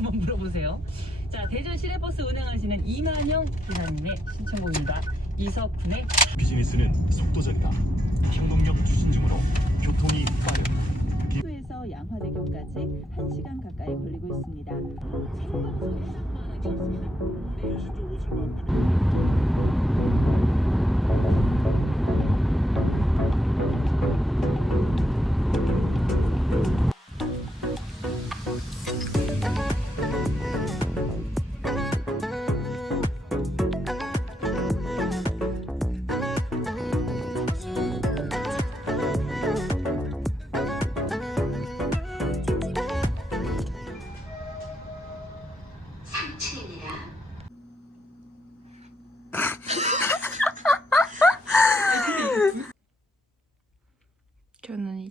한번 물어보세요. 자, 대전 시내버스 운행하시는 이만영 기사님의 신청곡입니다. 이석훈의 비즈니스는 속도전이다. 행동력 추진중으로 교통이 빠르다. 수에서 양화대교까지 1시간 가까이 걸리고 있습니다. 저는 이제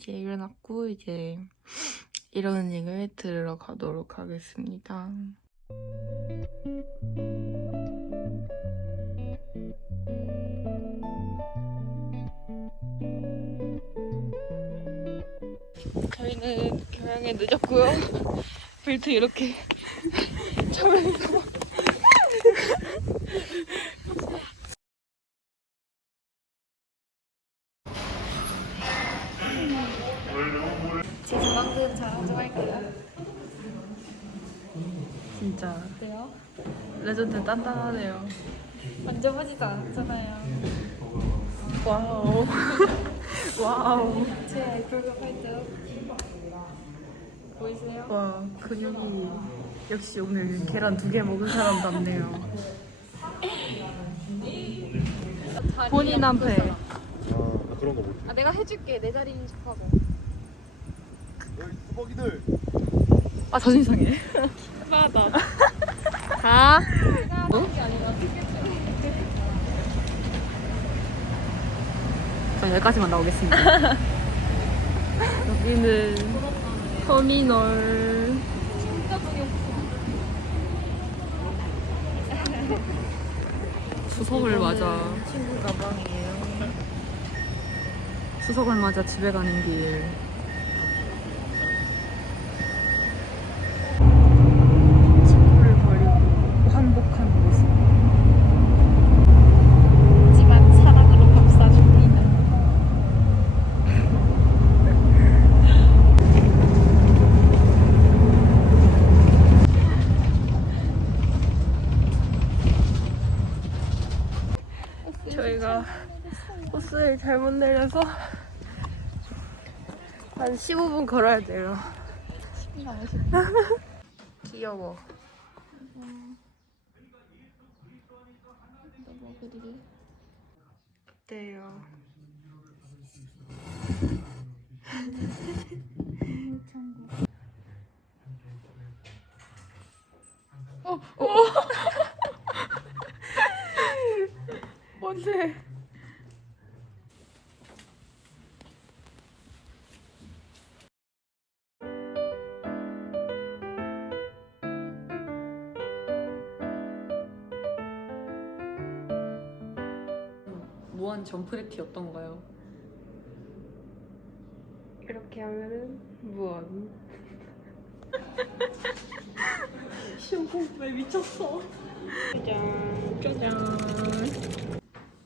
일어났고 이제 이런 얘기를 들으러 가도록 하겠습니다. 저희는 교양에 늦었고요. 벨트 이렇게 차면서 방금 자랑 좀 할까요? 진짜 어때요? 레전드 단단하네요. 만져보지도 않았잖아요. 와우. 와우. 제 얼굴과 팔뚝 보이세요? 와, 근육이 역시 오늘 계란 두 개 먹은 사람답네요. 본인 한테 옆에서. 아, 그런 거 못해. 아 내가 해줄게 내 자리 인식하고 여기 뚜벅이들. 아 자존 상해. 맞아 가. 아니라 전 여기까지만 나오겠습니다. 여기는 터미널. 수석을 맞아. 친구 가방이에요 수석을 맞아 집에 가는 길. 친구를 버리고 환복한 모습. 하지만 사랑으로 감싸줍니다 저희가 버스를 잘못 내려서 한 15분 걸어야 돼요. 귀여워. 어때요? 무한 점프레티였던가요? 이렇게 하면은 무한. 시험 공부에 미쳤어. 짜잔, 짜잔.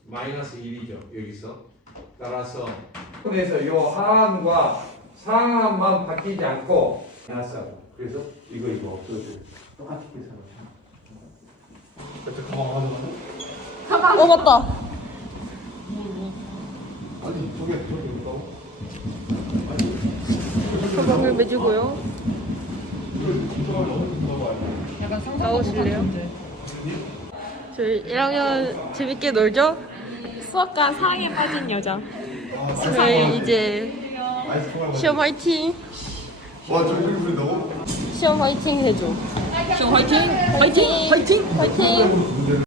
마이너스 1이죠 여기서 따라서 그래서 이 하함과 상함만 바뀌지 않고 그래서 이거 이거 없어져 똑같이 계산을 어 맞다. 아니, 저게 저기 있다고? 가방을 매주고요. 나오실래요? 저희 1학년 재밌게 놀죠? 수학과 사랑에 빠진 여자 저희 이제 시험 화이팅! 와, 저기 부른다고? 시험 화이팅 해줘. 시험 화이팅! 화이팅! 화이팅! 화이팅!